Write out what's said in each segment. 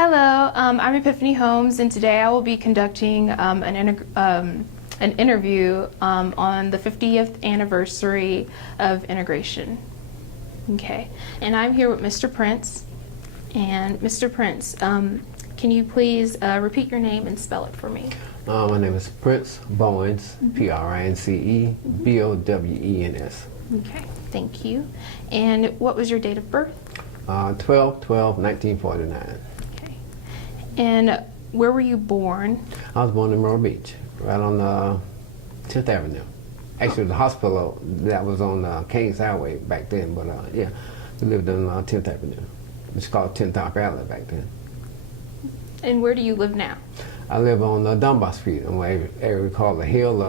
Hello, I'm Epiphany Holmes, and today I will be conducting an interview on the 50th anniversary of integration. Okay, and I'm here with Mr. Prince. And Mr. Prince, can you please repeat your name and spell it for me? My name is Prince Bowens, Prince Bowens. Okay, thank you. And what was your date of birth? 12/12/1949. Okay. And where were you born? I was born in Myrtle Beach, right on 10th Avenue. Actually, the hospital that was on Kings Highway back then, but yeah, we lived on 10th Avenue. It's called 10th Alley back then. And where do you live now? I live on Dunbar Street, in an area called the Hill,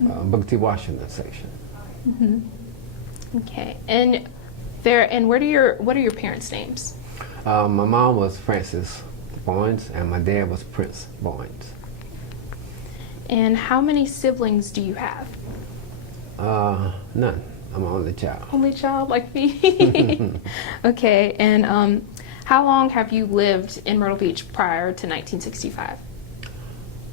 Booker T. Washington section. Okay. And what are your parents' names? My mom was Frances Bowens, and my dad was Prince Bowens. And how many siblings do you have? None. I'm an only child. Only child like me? Okay. And how long have you lived in Myrtle Beach prior to 1965?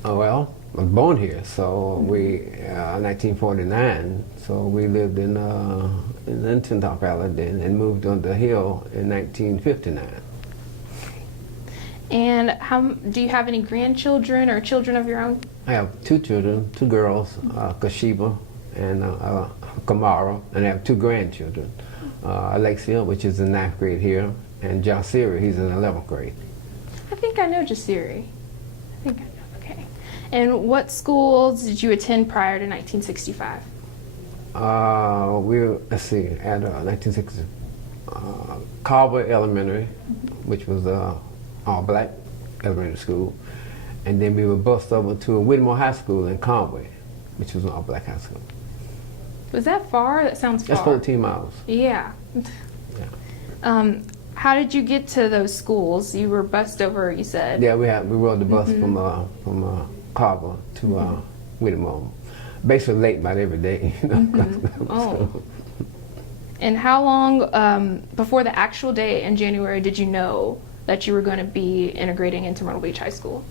Oh, well, I was born here, so we 1949. So we lived in 10th Alley then, and moved on the Hill in 1959. And do you have any grandchildren or children of your own? I have two children, two girls, Kashiba and Kamara, and I have two grandchildren, Alexia, which is in 9th grade here, and Jasiri, he's in 11th grade. I think I know Jasiri. Okay. And what schools did you attend prior to 1965? Let's see, at 1960, Carver Elementary, which was all black elementary school, and then we were bused over to Whittemore High School in Conway, which was an all black high school. Was that far? That sounds far. That's 14 miles. Yeah. Yeah. How did you get to those schools? You were bused over, you said. Yeah, we rode the bus from Carver to Whittemore. Basically late about every day. You know? Oh. And how long before the actual day in January did you know that you were going to be integrating into Myrtle Beach High School?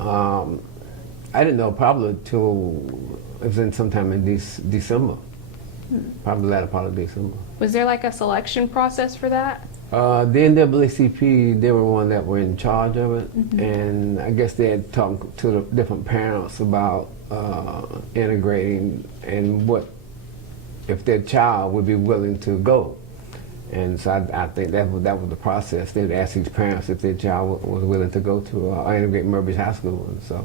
I didn't know probably till it was in sometime in December. Probably latter part of December. Was there like a selection process for that? The NAACP, they were one that were in charge of it, and I guess they had talked to the different parents about integrating and what if their child would be willing to go. And so I think that was the process. They would ask each parents if their child was willing to go to integrate Myrtle Beach High School, and so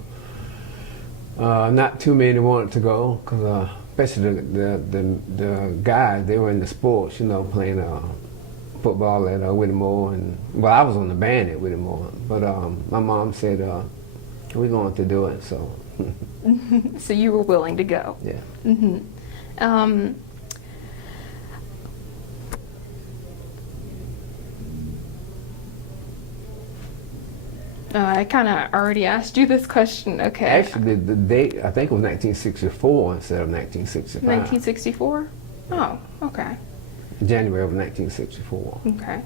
not too many wanted to go because especially the guys, they were in the sports, you know, playing football at Whittemore, and well, I was on the band at Whittemore, but my mom said we're going to do it, so. So you were willing to go. Yeah. I kind of already asked you this question. Okay. Actually, the date, I think it was 1964 instead of 1965. 1964? Oh, okay. January of 1964. Okay.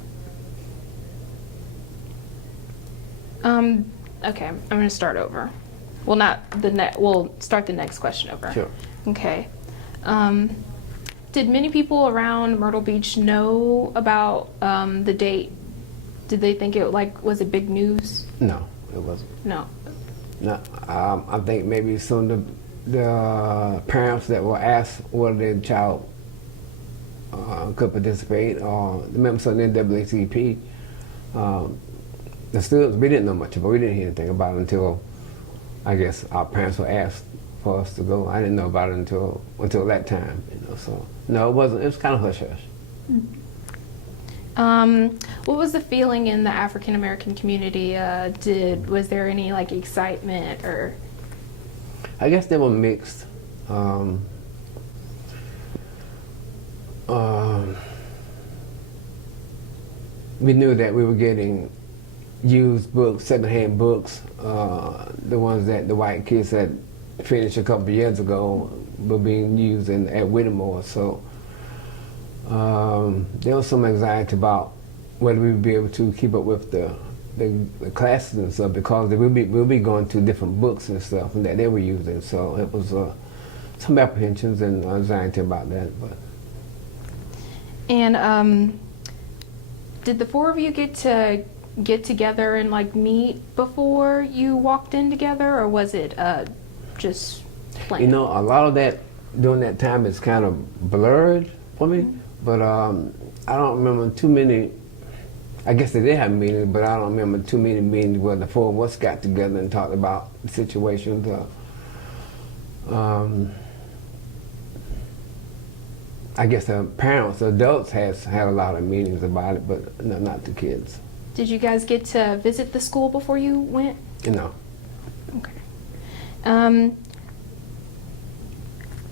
Okay, I'm going to start over. Well, we'll start the next question over. Sure. Okay. Did many people around Myrtle Beach know about the date? Did they think was it big news? No, it wasn't. No. No, I think maybe some of the parents that were asked whether their child could participate, or the members of the NAACP, the students, we didn't know much about it. We didn't hear anything about it until, I guess, our parents were asked for us to go. I didn't know about it until that time, you know. So no, it wasn't. It was kind of hush hush. What was the feeling in the African American community? Was there any excitement or? I guess they were mixed. We knew that we were getting used books, secondhand books, the ones that the white kids had finished a couple of years ago were being used at Whittemore. So there was some anxiety about whether we would be able to keep up with the the classes and stuff because we'll be going to different books and stuff that they were using. So it was some apprehensions and anxiety about that. But And did the four of you get together and like meet before you walked in together, or was it just planned? you know, a lot of that during that time is kind of blurred for me. But I don't remember too many. I guess they did have meetings, but I don't remember too many meetings where the four of us got together and talked about situations. I guess the parents, the adults, had a lot of meetings about it, but no, not the kids. Did you guys get to visit the school before you went? No. Okay.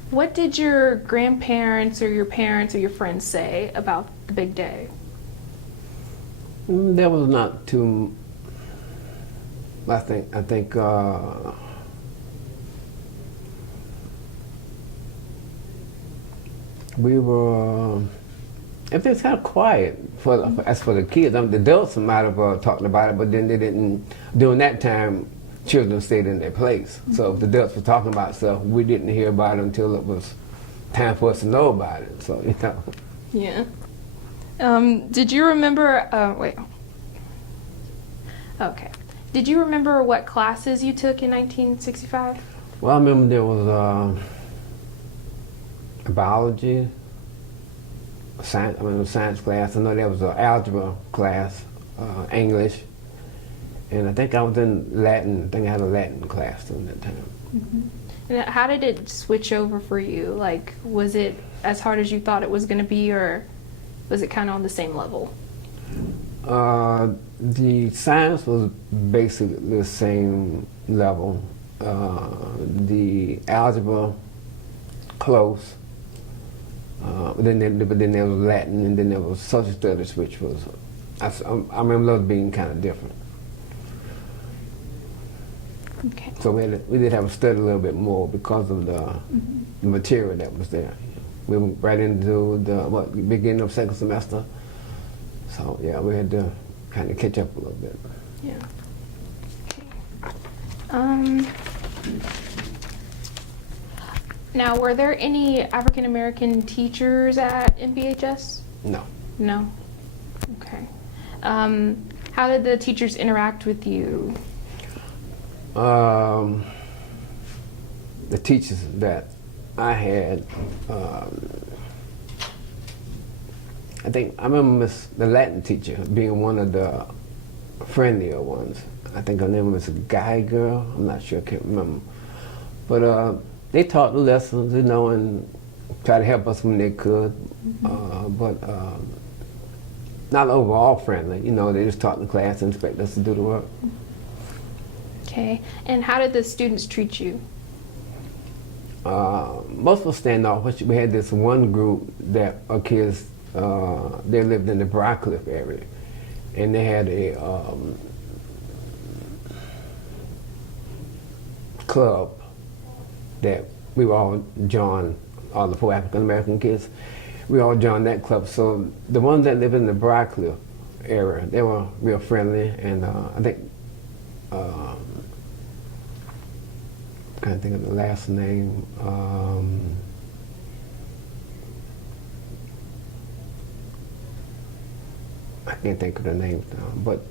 What did your grandparents or your parents or your friends say about the big day? There was not too. I think. We were. Everything's kind of quiet as for the kids. The adults might have talked about it, but then they didn't. During that time, children stayed in their place. So if the adults were talking about stuff, we didn't hear about it until it was time for us to know about it. So you know. Yeah. Did you remember? Wait. Okay. Did you remember what classes you took in 1965? Well, I remember there was biology, science class. I know there was an algebra class, English, and I think I was in Latin. I think I had a Latin class during that time. Mm-hmm. And how did it switch over for you? Like, was it as hard as you thought it was going to be, or was it kind of on the same level? The science was basically the same level. The algebra, close. But then there was Latin, and then there was social studies, which was, I remember those being kind of different. Okay. So we did have to study a little bit more because of the material that was there. We went right into the beginning of second semester. So yeah, we had to kind of catch up a little bit. Yeah. Okay. Now, were there any African American teachers at MBHS? No. No. Okay. How did the teachers interact with you? The teachers that I had, I remember the Latin teacher being one of the friendlier ones. I think her name was Geiger. I'm not sure, I can't remember. But they taught the lessons, you know, and tried to help us when they could. But not overall friendly. You know, they just taught in class and expect us to do the work. Okay. And how did the students treat you? Most were standoffish. We had this one group that of kids, they lived in the Briarcliff area, and they had a club that we all joined, all the four African American kids. We all joined that club. So the ones that lived in the Briarcliff area, they were real friendly, and I think I can't think of the last name. I can't think of the names now, but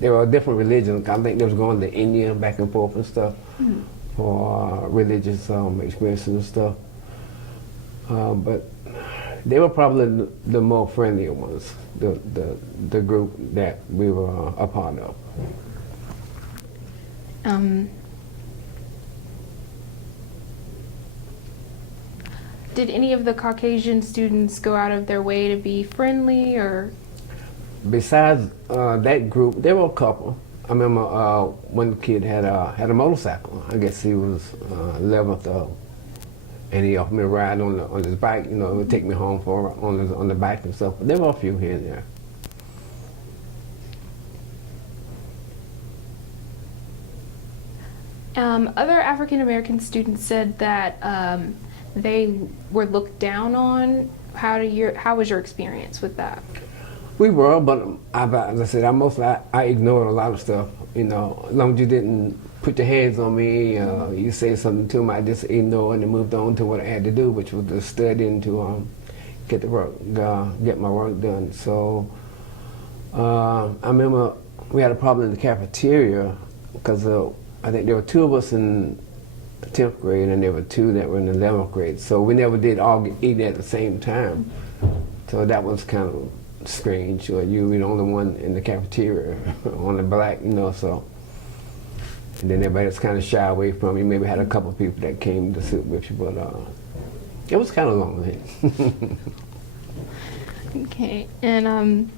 there were different religions. I think they was going to India back and forth and stuff for religious experiences and stuff. But they were probably the more friendlier ones, the group that we were a part of. Did any of the Caucasian students go out of their way to be friendly, or? Besides that group, there were a couple. I remember one kid had a motorcycle. I guess he was 11th up, and he offered me a ride on his bike. You know, it would take me home on the bike and stuff. But there were a few here and there. Other African American students said that they were looked down on. How was your experience with that? We were, but as I said, I ignored a lot of stuff. You know, as long as you didn't put your hands on me, you say something to me, I just ignored and moved on to what I had to do, which was to study and to get my work done. So I remember we had a problem in the cafeteria because I think there were 2 of us in 10th grade and there were 2 that were in the 11th grade. So we never did all eat at the same time. So that was kind of strange. Or you were the only one in the cafeteria, on the black, you know, so. And then everybody was kind of shy away from you. Maybe had a couple of people that came to sit with you, but it was kind of lonely. Okay, and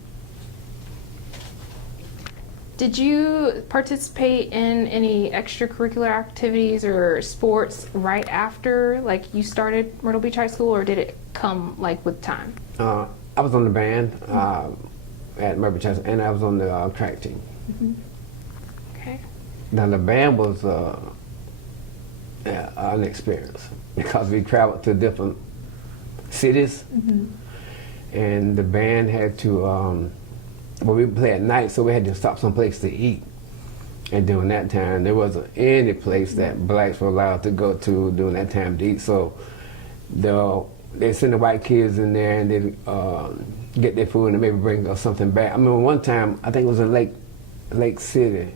did you participate in any extracurricular activities or sports right after, like, you started Myrtle Beach High School, or did it come, like, with time? I was on the band at Myrtle Beach High School, and I was on the track team. Mm-hmm. Okay. Now the band was an experience because we traveled to different cities, and the band had to, well, we play at night, so we had to stop someplace to eat. And during that time, there wasn't any place that blacks were allowed to go to during that time to eat. So they send the white kids in there and they get their food and maybe bring something back. I remember one time, I think it was in Lake City.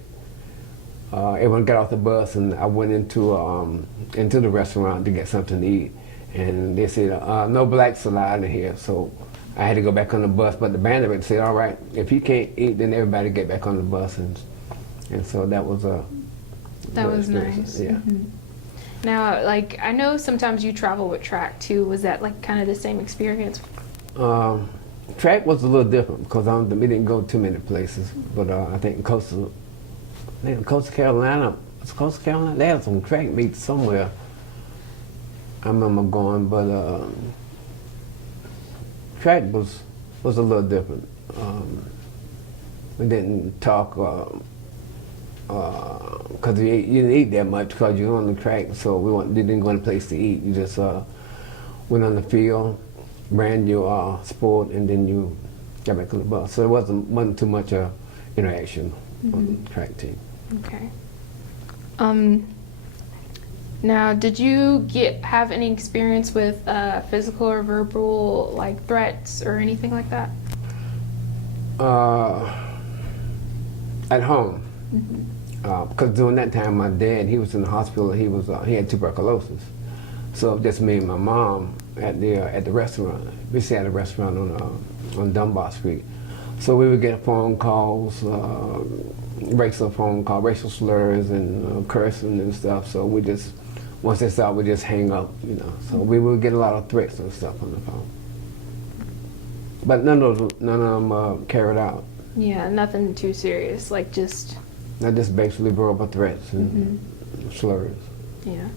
Everyone got off the bus and I went into the restaurant to get something to eat. And they said, no blacks allowed in here. So I had to go back on the bus, but the band director said, all right, if you can't eat, then everybody get back on the bus. And so that was a That was nice. Yeah. Mm-hmm. Now, like, I know sometimes you travel with track too. Was that like kind of the same experience? Track was a little different because we didn't go too many places. But I think in Coastal Carolina, they had some track meets somewhere. I remember going, but track was a little different. We didn't talk because you didn't eat that much because you were on the track, so you didn't go to a place to eat. You just went on the field, ran your sport, and then you got back on the bus. So it wasn't too much interaction on the track team. Okay. Now, did you have any experience with physical or verbal, like, threats or anything like that? At home. Because during that time, my dad, he was in the hospital. He had tuberculosis. So just me and my mom at the restaurant. We stayed at a restaurant on Dunbar Street. So we would get phone calls, racial slurs and cursing and stuff. So once they start, we just hang up, you know. So we would get a lot of threats and stuff on the phone. But none of them carried out. Yeah, nothing too serious, like just... I just basically verbal threats and slurs. Yeah.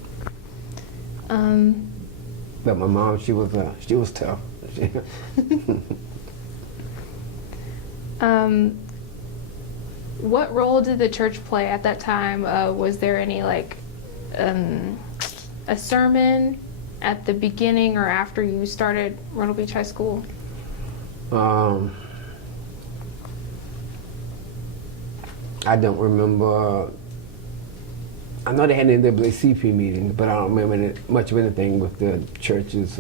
But my mom, she was tough. What role did the church play at that time? Was there any, like, a sermon at the beginning or after you started Myrtle Beach High School? I don't remember. I know they had an NAACP meetings, but I don't remember much of anything with the churches.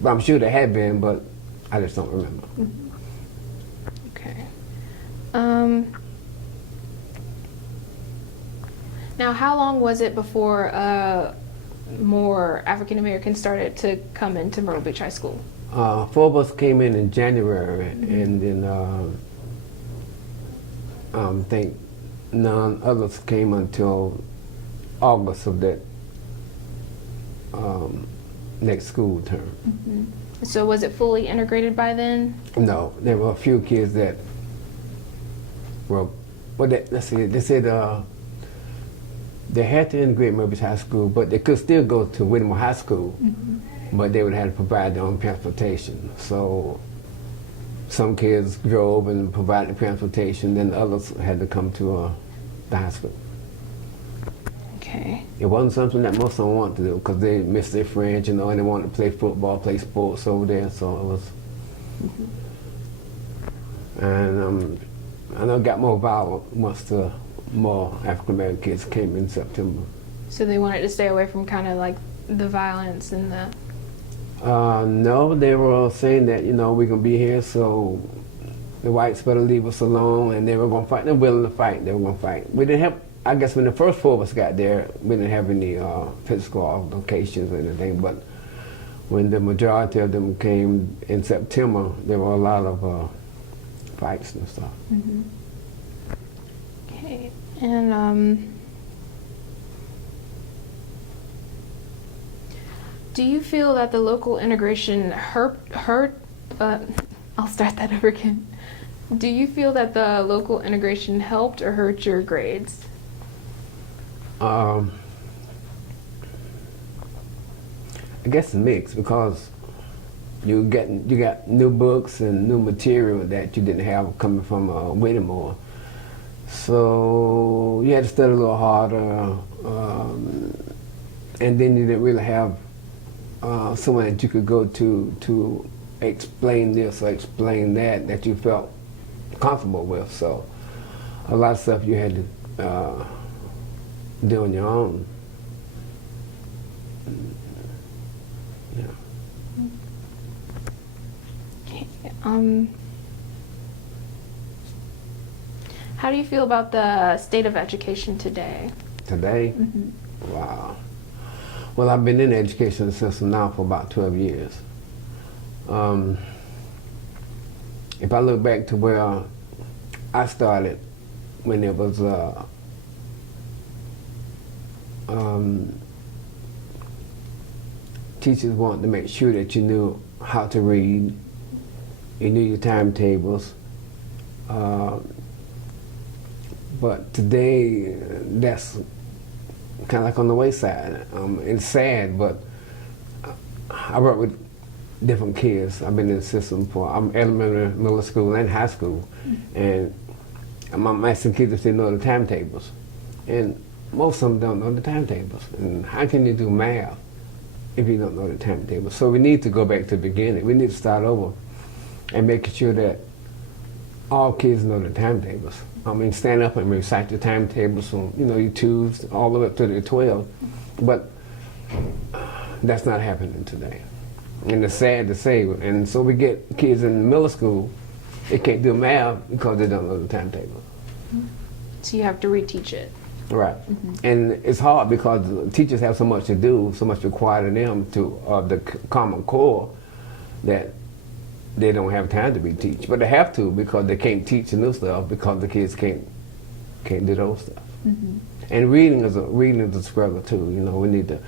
But I'm sure there had been, but I just don't remember. Okay. Now, how long was it before more African Americans started to come into Myrtle Beach High School? 4 of us came in January, and then I think none others came until August of that next school term. So was it fully integrated by then? No, there were a few kids that were, let's see, they said they had to integrate Myrtle Beach High School, but they could still go to Whittemore High School, but they would have to provide their own transportation. So some kids drove and provided transportation, then others had to come to the high school. Okay. It wasn't something that most of them wanted to do because they missed their friends, you know, and they wanted to play football, play sports over there, so it was. And I know it got more violent once the more African American kids came in September. So they wanted to stay away from kind of like the violence and the... No, they were saying that, you know, we're going to be here, so the whites better leave us alone, and they were going to fight. They're willing to fight. They were going to fight. We didn't have, I guess when the first four of us got there, we didn't have any physical altercations or anything, but when the majority of them came in September, there were a lot of fights and stuff. Mm-hmm. Okay, and do you feel that the local integration I'll start that over again. Do you feel that the local integration helped or hurt your grades? I guess it's mixed, because you got new books and new material that you didn't have coming from Whittemore. So you had to study a little harder, and then you didn't really have someone that you could go to explain this or explain that you felt comfortable with. So a lot of stuff you had to do on your own. Yeah. Okay. How do you feel about the state of education today? Today? Mm-hmm. Wow. Well, I've been in the education system now for about 12 years. If I look back to where I started, when it was teachers wanted to make sure that you knew how to read, you knew your timetables. But today, that's kind of like on the wayside. It's sad, but I work with different kids. I've been in the system for elementary, middle school, and high school, and I'm asking kids if they know the timetables, and most of them don't know the timetables. And how can you do math if you don't know the timetables? So we need to go back to the beginning. We need to start over and making sure that all kids know the timetables. I mean, stand up and recite the timetables from, you know, your 2s all the way up to the 12, but that's not happening today. And it's sad to say, and so we get kids in middle school, they can't do math because they don't know the timetable. So you have to reteach it. Right. Mm-hmm. And it's hard because the teachers have so much to do, so much required of them the Common Core, that they don't have time to reteach. But they have to, because they can't teach the new stuff because the kids can't do those stuff. Mm-hmm. And reading is a struggle too. You know, we need to,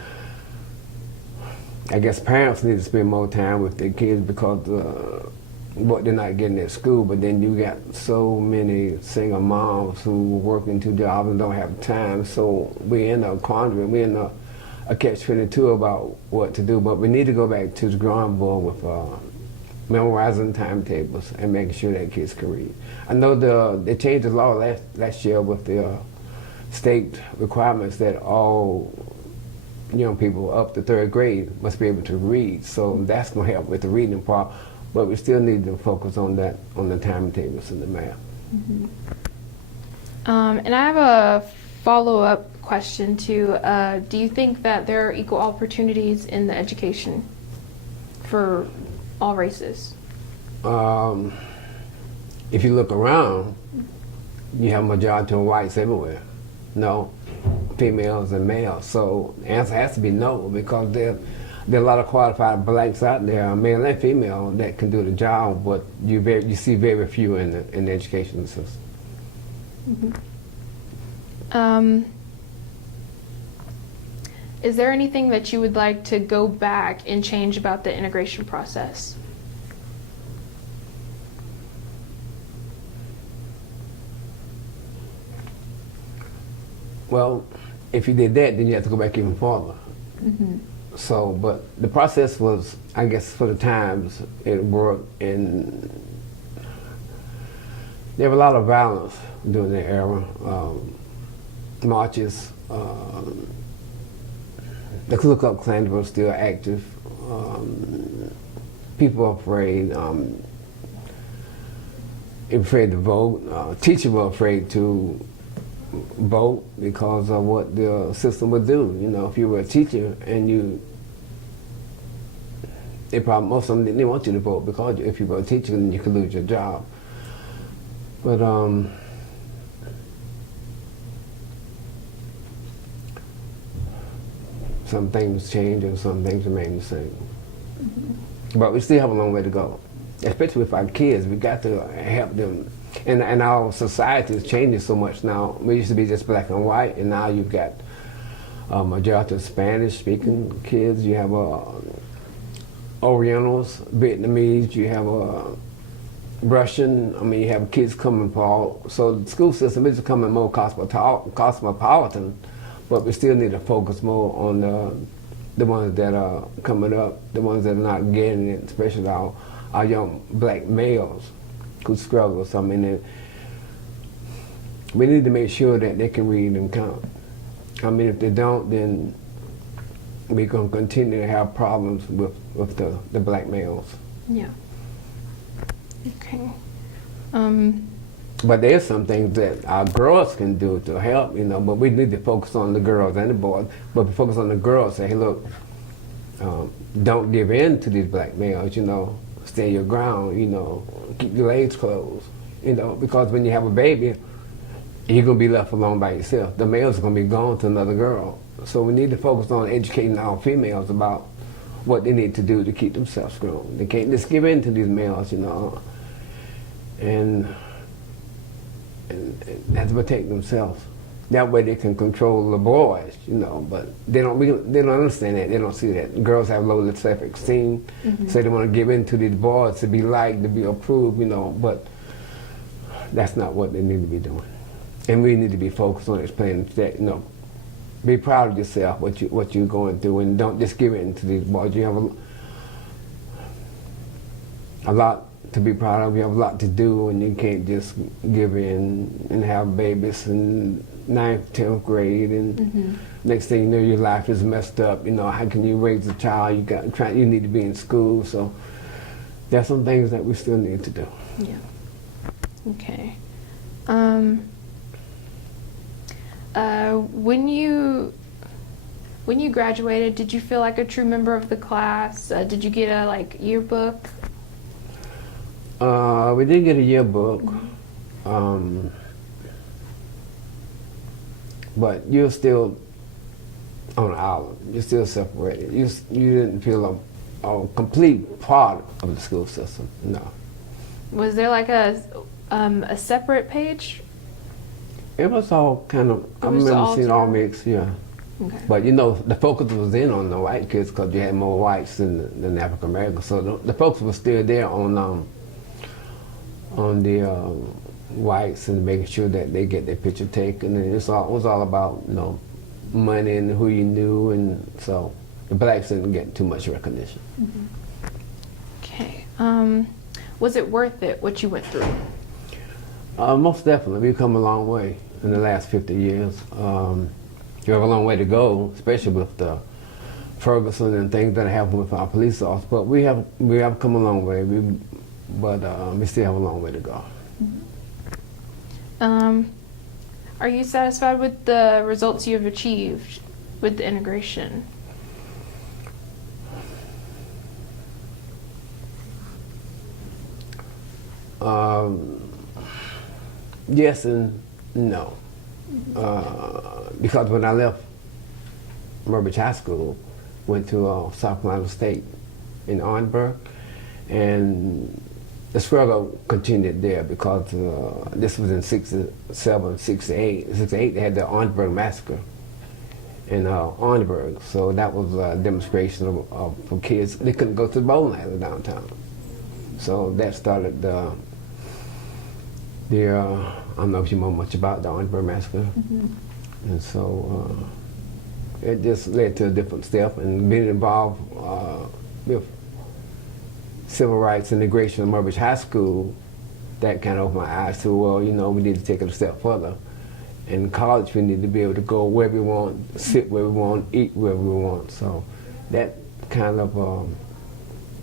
I guess parents need to spend more time with their kids because what they're not getting at school. But then you got so many single moms who are working 2 jobs and don't have time. So we're in a quandary. We're in a catch-22 about what to do. But we need to go back to the drawing board with memorizing timetables and making sure that kids can read. I know they changed the law last year with the state requirements that all young people up to 3rd grade must be able to read. So that's going to help with the reading part. But we still need to focus on that, on the timetables and the math. Mm-hmm. And I have a follow-up question too. Do you think that there are equal opportunities in the education for all races? If you look around, you have a majority of whites everywhere. No, females and males. So the answer has to be no, because there are a lot of qualified blacks out there, male and female, that can do the job, but you see very few in the education system. Mm-hmm. Is there anything that you would like to go back and change about the integration process? Well, if you did that, then you have to go back even farther. Mm-hmm. So, but the process was, I guess, for the times, it worked, and there was a lot of violence during that era. Marches, the Ku Klux Klan was still active. People were afraid. afraid to vote. Teachers were afraid to vote because of what the system would do. You know, if you were a teacher and most of them didn't want you to vote because if you were a teacher, then you could lose your job. But some things change and some things remain the same. But we still have a long way to go, especially with our kids. We got to help them. And our society is changing so much now. We used to be just black and white, and now you've got a majority of Spanish-speaking kids. You have Orientals, Vietnamese. You have Russian. I mean, you have kids coming from all. So the school system is becoming more cosmopolitan, but we still need to focus more on the ones that are coming up, the ones that are not getting it, especially our young black males who struggle. So I mean, we need to make sure that they can read and count. I mean, if they don't, then we're going to continue to have problems with the black males. Yeah. Okay. But there's some things that our girls can do to help, you know, but we need to focus on the girls and the boys. But we focus on the girls, say, hey, look, don't give in to these black males, you know, stay your ground, you know, keep your legs closed, you know, because when you have a baby, you're going to be left alone by yourself. The males are going to be gone to another girl. So we need to focus on educating our females about what they need to do to keep themselves grown. They can't just give in to these males, you know, and have to protect themselves. That way they can control the boys, you know, but they don't understand that. They don't see that. Girls have low self-esteem, so they want to give in to these boys to be liked, to be approved, you know, but that's not what they need to be doing. And we need to be focused on explaining that, you know, be proud of yourself, what you're going through, and don't just give in to these boys. You have a lot to be proud of. You have a lot to do, and you can't just give in and have babies in 9th, 10th grade, and next thing you know, your life is messed up. You know, how can you raise a child? You need to be in school. So there's some things that we still need to do. Yeah. Okay. When you graduated, did you feel like a true member of the class? Did you get a yearbook? We did get a yearbook, but you're still on an island. You're still separated. You didn't feel a complete part of the school system. No. Was there like a separate page? It was all kind of. I remember seeing all mixed. Yeah. Okay. But you know, the focus was in on the white kids because you had more whites than African Americans. So the focus was still there on the whites and making sure that they get their picture taken. And it was all about, you know, money and who you knew, and so the blacks didn't get too much recognition. Okay. Was it worth it, what you went through? Most definitely. We've come a long way in the last 50 years. You have a long way to go, especially with the Ferguson and things that happen with our police officers. But we have come a long way. But we still have a long way to go. Are you satisfied with the results you have achieved with the integration? Yes and no. Because when I left Murray High School, went to South Carolina State in Orangeburg, and the struggle continued there because this was in 67, 68. 68, they had the Orangeburg Massacre in Orangeburg. So that was a demonstration for kids. They couldn't go to the bowling alley downtown. So that started I don't know if you know much about the Orangeburg Massacre. And so it just led to a different step, and being involved with civil rights integration of Murray High School, that kind of opened my eyes to, well, you know, we need to take it a step further. In college, we need to be able to go wherever we want, sit where we want, eat wherever we want. So that kind of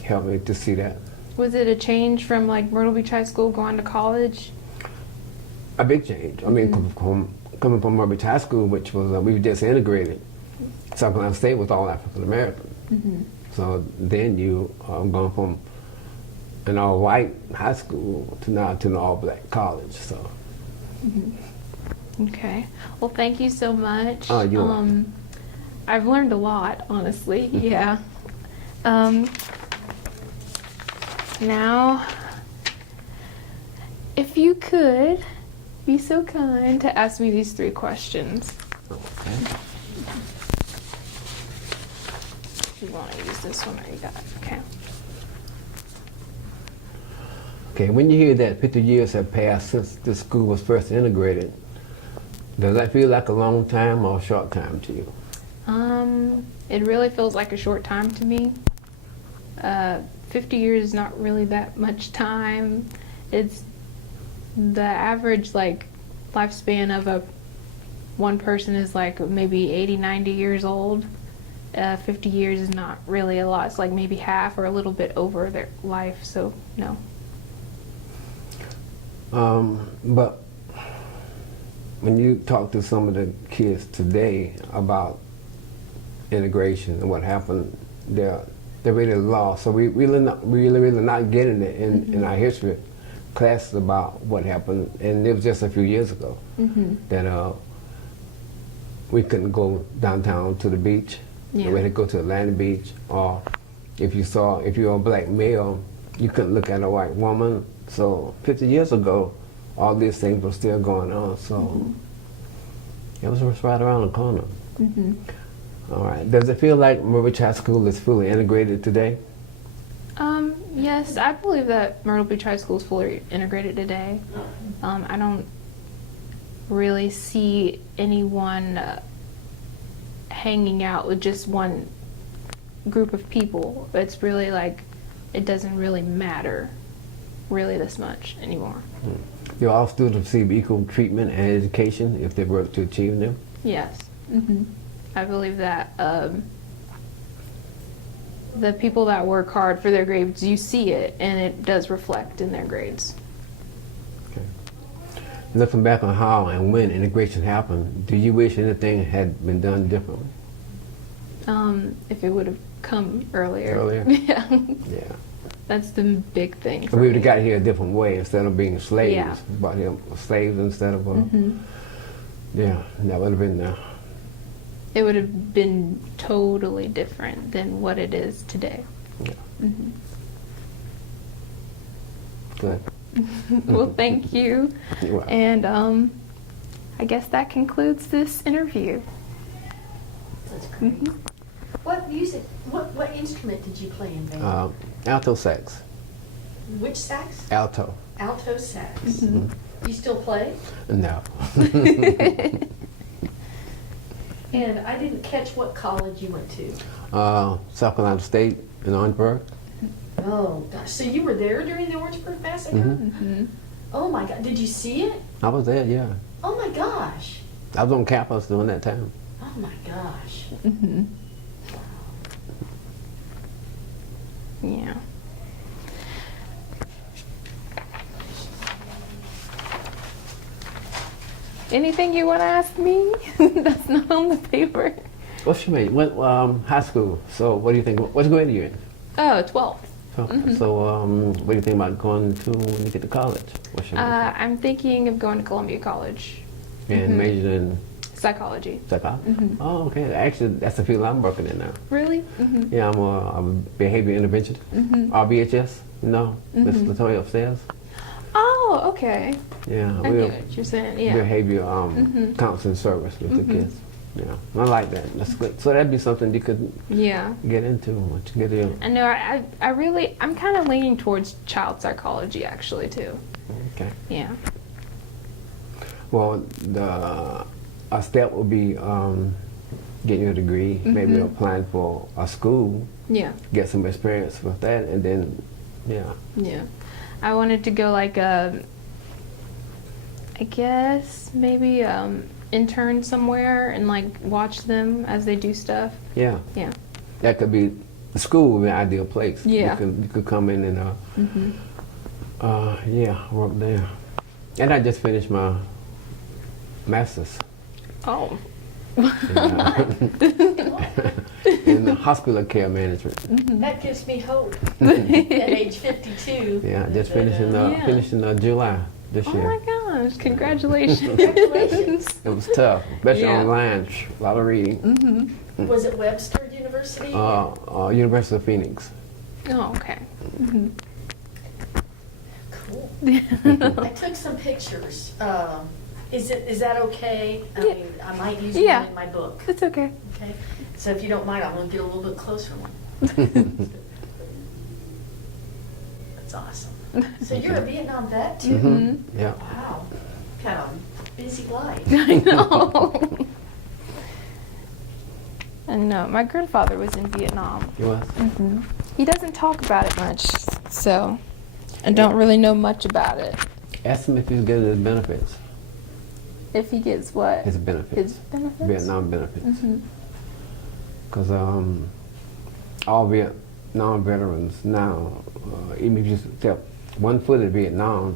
helped me to see that. Was it a change from like Myrtle Beach High School going to college? A big change. I mean, coming from Myrtle Beach High School, which was, we were just integrated. South Carolina State was all African American. So then you going from an all-white high school to now to an all-black college. So. Okay. Well, thank you so much. Oh, you're welcome. I've learned a lot, honestly. Yeah. Now, if you could be so kind to ask me these 3 questions. Okay. You want to use this one or you got it? Okay. Okay, when you hear that 50 years have passed since the school was first integrated, does that feel like a long time or a short time to you? It really feels like a short time to me. 50 years is not really that much time. It's the average like lifespan of one person is like maybe 80, 90 years old. 50 years is not really a lot. It's like maybe half or a little bit over their life, so no. But when you talk to some of the kids today about integration and what happened, they're really lost. So we really not getting it in our history classes about what happened, and it was just a few years ago that we couldn't go downtown to the beach. Yeah. We had to go to Atlantic Beach, or if you were a black male, you couldn't look at a white woman. So 50 years ago, all these things were still going on. So it was just right around the corner. All right. Does it feel like Myrtle Beach High School is fully integrated today? Yes, I believe that Myrtle Beach High School is fully integrated today. I don't really see anyone hanging out with just one group of people. It's really like, it doesn't really matter really this much anymore. Do all students receive equal treatment and education if they work to achieve them? Yes. I believe that the people that work hard for their grades, you see it, and it does reflect in their grades. Okay. Looking back on how and when integration happened, do you wish anything had been done differently? If it would have come earlier. Earlier? Yeah. Yeah. That's the big thing. We would have got here a different way instead of being slaves. Yeah. Brought here slaves instead of, yeah, that would have been It would have been totally different than what it is today. yeah. Good. Well, thank you. You're welcome. And I guess that concludes this interview. That's great. What music, what instrument did you play in band? Alto sax. Which sax? Alto. Alto sax. You still play? No. And I didn't catch what college you went to. South Carolina State in Orangeburg. Oh gosh, so you were there during the Orangeburg Massacre? Oh my God, did you see it? I was there, yeah. Oh my gosh. I was on campus during that time. Oh my gosh. Yeah. Anything you want to ask me that's not on the paper? What's your major? What high school? So what do you think? What's grade are you in? Oh, 12. So what do you think about going to when you get to college? What's your major? I'm thinking of going to Columbia College. And major in Psychology. psychology? Oh, okay. Actually, that's the field I'm working in now. Really? Yeah, I'm a behavior interventionist. RBHS, you know, Miss Latoya upstairs. Oh, okay. Yeah, I we're get what you're saying. Yeah. behavior counseling service with the kids. Yeah, I like that. That's good. So that'd be something you could Yeah. get into once you get in. I know. I'm kind of leaning towards child psychology actually too. Okay. Yeah. Well, a step would be getting a degree, maybe applying for a school, Yeah. get some experience with that, and then, yeah. Yeah. I wanted to go like I guess maybe intern somewhere and like watch them as they do stuff. Yeah, Yeah. that could be the school would be an ideal place. Yeah. You could come in and work there. And I just finished my master's Oh. in hospital care management. That gives me hope at age 52. Yeah, just finishing Yeah. finishing July this Oh year. my gosh! Congratulations. Congratulations. It was tough, especially Yeah. online. A lot of reading. Was it Webster University? University of Phoenix. Oh, okay. Cool. I took some pictures. Is that okay? I Yeah. mean, I might use Yeah. one in my book. It's okay. Okay. So if you don't mind, I'm going to get a little bit closer one. That's awesome. So you're a Vietnam vet too? Mm-hmm. Yeah. Wow. Kind of busy life. I know. I know. My grandfather was in Vietnam. You was? He doesn't talk about it much, so I don't really know much about it. Ask him if he's getting his benefits. If he gets what? His benefits. His benefits? Vietnam benefits. Because all Vietnam veterans now, even if you step 1 foot in Vietnam,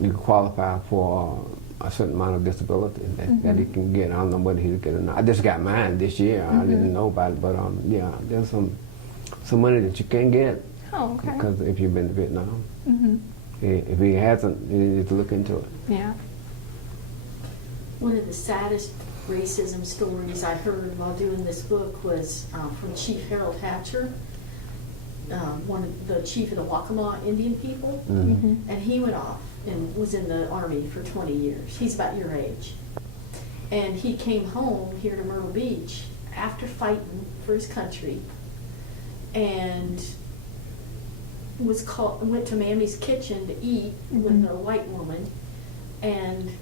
you can qualify for a certain amount of disability that he can get. I don't know whether he's getting. I just got mine this year. I didn't know about it, but yeah, there's some money that you can get Oh, okay. because if you've been to Vietnam. If he hasn't, you need to look into it. Yeah. One of the saddest racism stories I heard while doing this book was from Chief Harold Hatcher, the chief of the Waccamaw Indian people. And he went off and was in the Army for 20 years. He's about your age. And he came home here to Myrtle Beach after fighting for his country and went to Mammy's kitchen to eat with a white woman and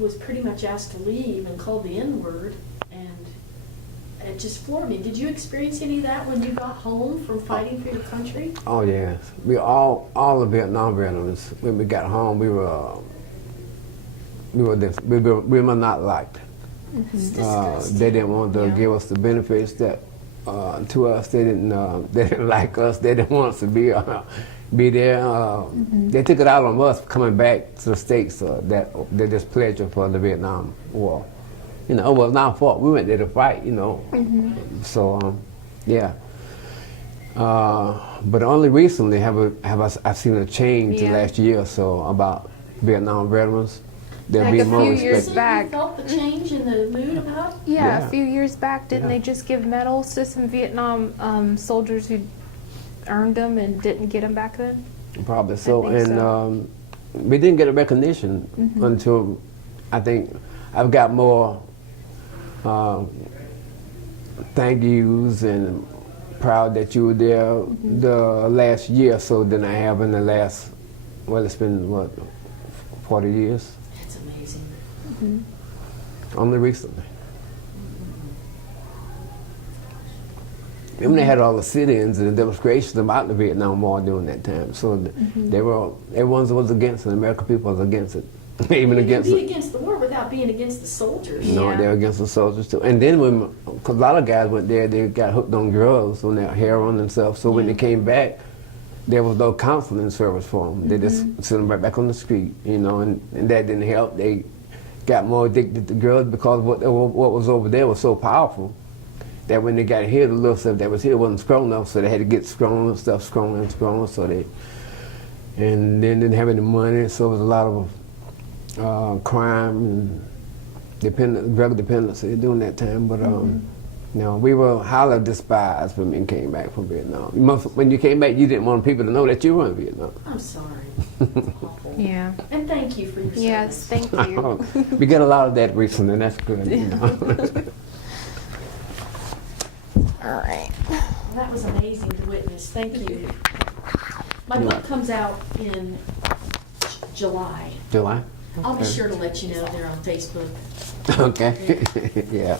was pretty much asked to leave and called the N-word, and it just floored me. Did you experience any of that when you got home from fighting for your country? Oh yes, we all the Vietnam veterans. When we got home, we were not liked. It's disgusting. They didn't want to give us the benefits that to us. They didn't like us. They didn't want us to be there. They took it out on us coming back to the States. That they just pledged for the Vietnam War. You know, it was not our fault. We went there to fight. You know, so yeah. But only recently I've seen a change the Yeah. last year or so about Vietnam veterans. They're Like being a more few years respected. back. You felt the change in the mood about it? Yeah, Yeah. a few years back, didn't Yeah. they just give medals to some Vietnam soldiers who earned them and didn't get them back then? Probably so, think and so. we didn't get a recognition until I think I've got more thank yous and proud that you were there the last year or so than I have in the last. Well, it's been what 40 years. It's amazing. Only recently. When they had all the sit-ins and the demonstrations about the Vietnam War during that time, so everyone was against it. The American people was against it, even You against can be it. against the war without being against the soldiers. No, Yeah. they were against the soldiers too. And then because a lot of guys went there, they got hooked on drugs, on their heroin and stuff. So when they came back, there was no counseling service for them. They just sent them right back on the street, you know, and that didn't help. They got more addicted to drugs because what was over there was so powerful that when they got here, the little stuff that was here wasn't strong enough, so they had to get stronger stuff, stronger and stronger. So and then didn't have any money, so it was a lot of crime and drug dependency during that time. But no, we were highly despised when we came back from Vietnam. When you came back, you didn't want people to know that you were in Vietnam. I'm sorry. It's awful. Yeah. And thank you for your service. Yes, thank you. We get a lot of that recently, and that's good. You know? All right. Well, that was amazing to witness. Thank you. My book comes out in July. July? I'll be sure to let you know there on Facebook. Okay. Yeah.